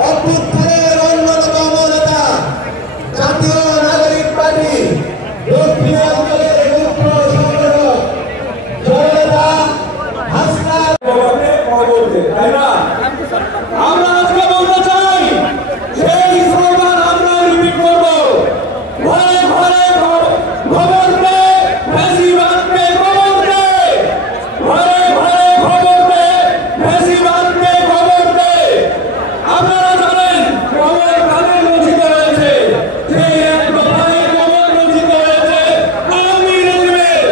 অভ্যুত্থানের অন্যতম নেতা জাতীয় নাগরিক পার্টি দক্ষিণ অঞ্চলের মুখ্য সংগঠক জননেতা হাসনাত তাই না? আমরা আজকে বলতে চাই সেই স্লোগান আমরা রিপিট করব। ঘরে ঘরে খবর দে, ফ্যাসিবাদকে খবর দে, ঘরে ঘরে খবর দে, ফ্যাসিবাদকে খবর দে। আপনারা জানেন খবর কাদের রচিত হয়েছে? সেই এক দফায় খবর রচিত হয়েছে আওয়ামী রেজিমের,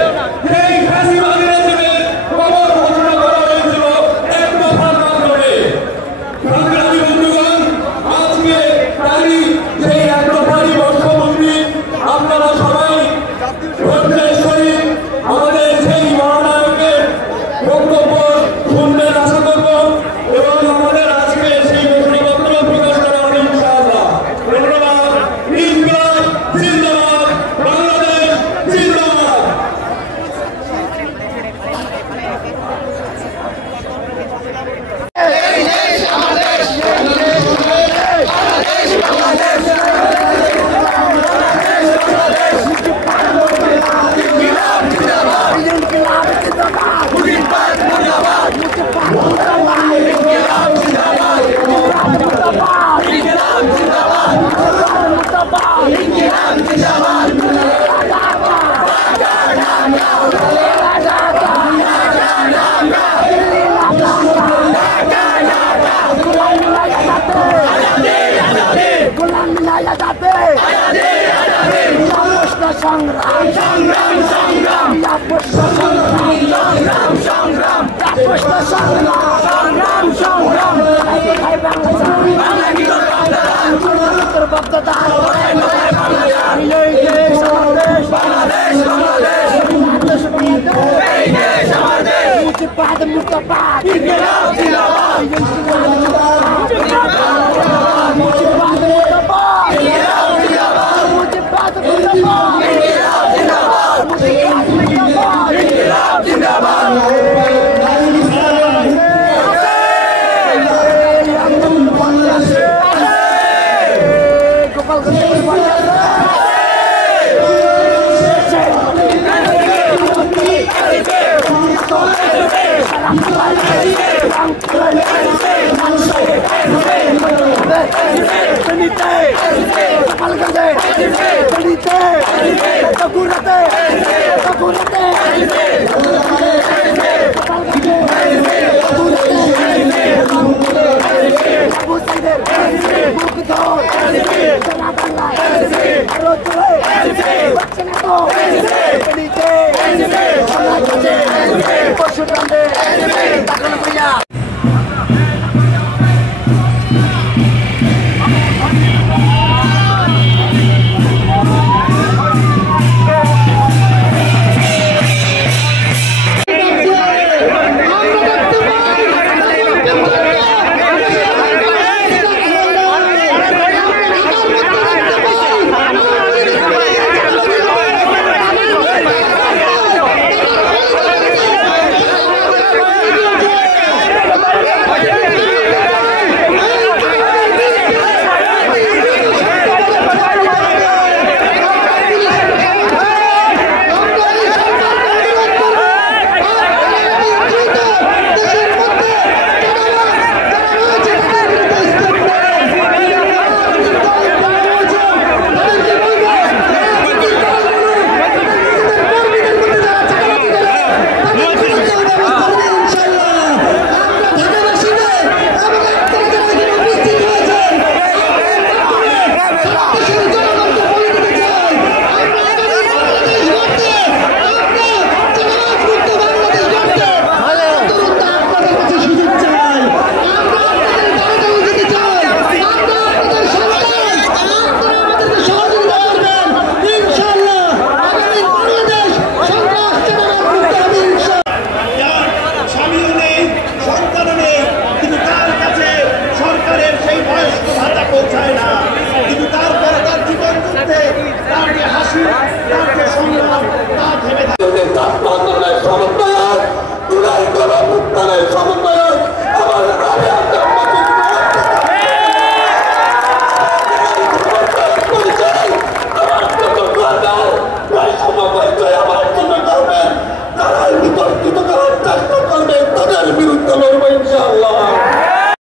সেই ফ্যাসিবাদী রেজিমের খবর ঘোষণা করা হয়েছিল এক দফার মাধ্যমে। সংগ্রামী বন্ধুগণ, আজকে তারই সেই এক দফারই বর্ষপূর্তি। আপনারা সবাই ধৈর্যের সহিত আমাদের সেই মহানায়কের বক্তব্য শুনবেন আশা করব এবং আমাদের আজকে সেই ঘোষণাপত্র প্রকাশ করা হবে ইনশাআল্লাহ। ধন্যবাদ। ইনকিলাব জিন্দাবাদ, বাংলাদেশ জিন্দাবাদ। Mustafa